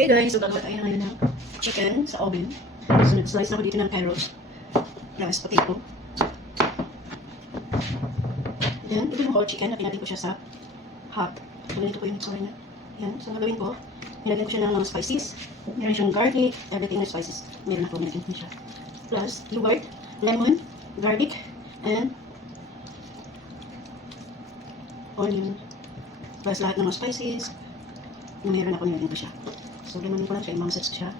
Okay guys, so gagawa tayo ngayon ng chicken sa oven. So nag-slice na ako dito ng carrots plus potato. Then, ito yung whole chicken na pinatid ko siya sa hot. So ganito po yung mixer niya. Yan, so gagawin ko, nilagyan ko siya ng mga spices. Meron siyang garlic, everything na spices. Meron ako, nilagyan ko siya. Plus, yogurt, lemon, garlic, and onion. Plus lahat ng mga spices na meron ako, nilagyan ko siya. So, ganoon ko lang siya, i-mouses ko siya.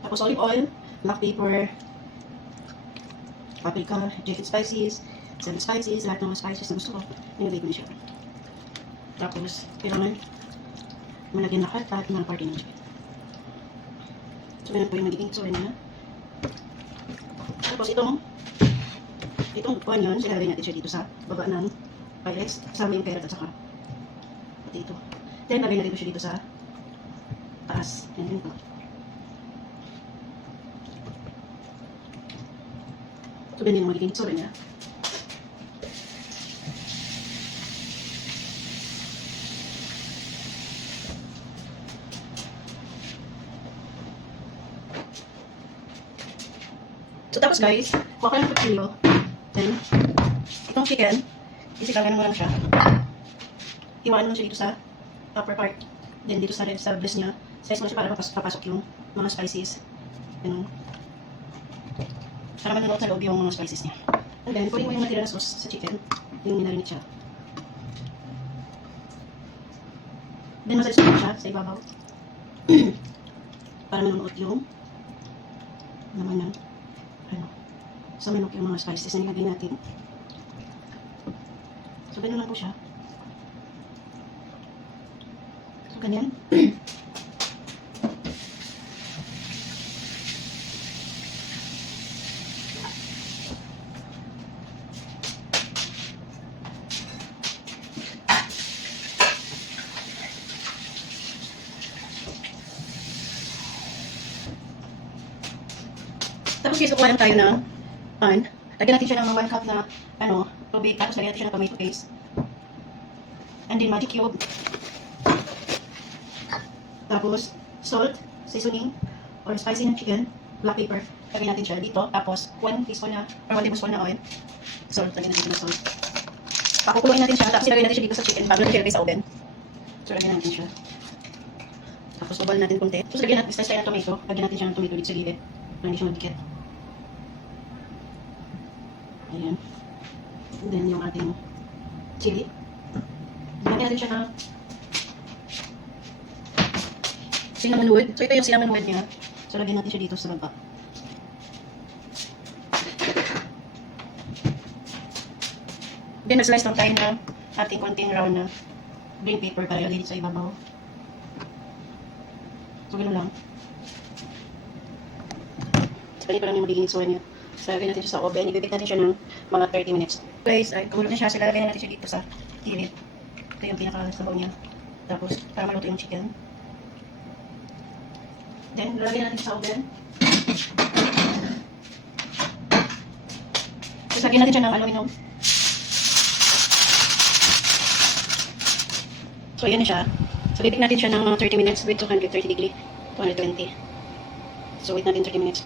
Tapos olive oil, black pepper, paprika, jacket spices, seven spices, lahat ng mga spices na gusto ko, nilagay ko na siya. Tapos, kailangan malagyan lahat ng mga party ng chicken. So, ganun po yung magiging tsura niya. Tapos, itong onion, silalagay natin siya dito sa baba ng pies, kasama yung carrot at saka potato. Then, lagay natin siya dito sa taas. Yan po. So, ganyan yung magiging tsura niya. So, tapos guys, kuha ko ng kutsilyo. Then, itong chicken, isikalan mo lang siya. Iwanan mo siya dito sa upper part. Then, dito sa breast niya, size mo siya para papasok yung mga spices. Ganun. Para manunuot sa loob yung mga spices niya. And then, pwede mo yung natira na sauce sa chicken. Yung minarinate siya. Then, masalis mo siya sa ibabaw. Para manunuot yung naman ng sa manok yung mga spices na nilagay natin. So, ganun lang po siya. So, ganyan. Tapos guys, kukuha lang tayo ng pan. Lagyan natin siya ng 1 cup na tubig. Tapos lagyan natin siya ng tomato paste. And then magic cube. Tapos salt, seasoning, or spicy ng chicken, black pepper. Lagyan natin siya dito. Tapos 1 teaspoon na, or 1 tablespoon na oil. Salt, lagyan natin ng salt. Pakukuluin natin siya. Tapos ilagay natin siya dito sa chicken bago natin siya ilagay sa oven. So lagyan natin siya. Tapos ubal natin konti. Tapos lagyan natin slice ng tomato. Lagyan natin siya ng tomato dito sa gilid. Para hindi siya magdikit. Ayan. And then yung ating chili. Lagyan natin siya ng cinnamon wood. So ito yung cinnamon wood niya. So lagyan natin siya dito sa baba. Then nag-slice lang tayo ng ating konting round na green paper para ilagay dito sa ibabaw. So gano'n lang. So ganito lang yung magiging itsura niya. So, lagyan natin siya sa oven. Ibibig natin siya ng mga 30 minutes. Guys, ay kumulo na siya. So, lagyan natin siya dito sa gilid. Ito yung pinaka-sabaw niya. Tapos, para maluto yung chicken. Then, lalagyan natin siya sa oven. So, lagyan natin siya ng aluminum. So, ayan na siya. So, bibig natin siya ng mga 30 minutes with 230 degree. 220. So, wait natin 30 minutes.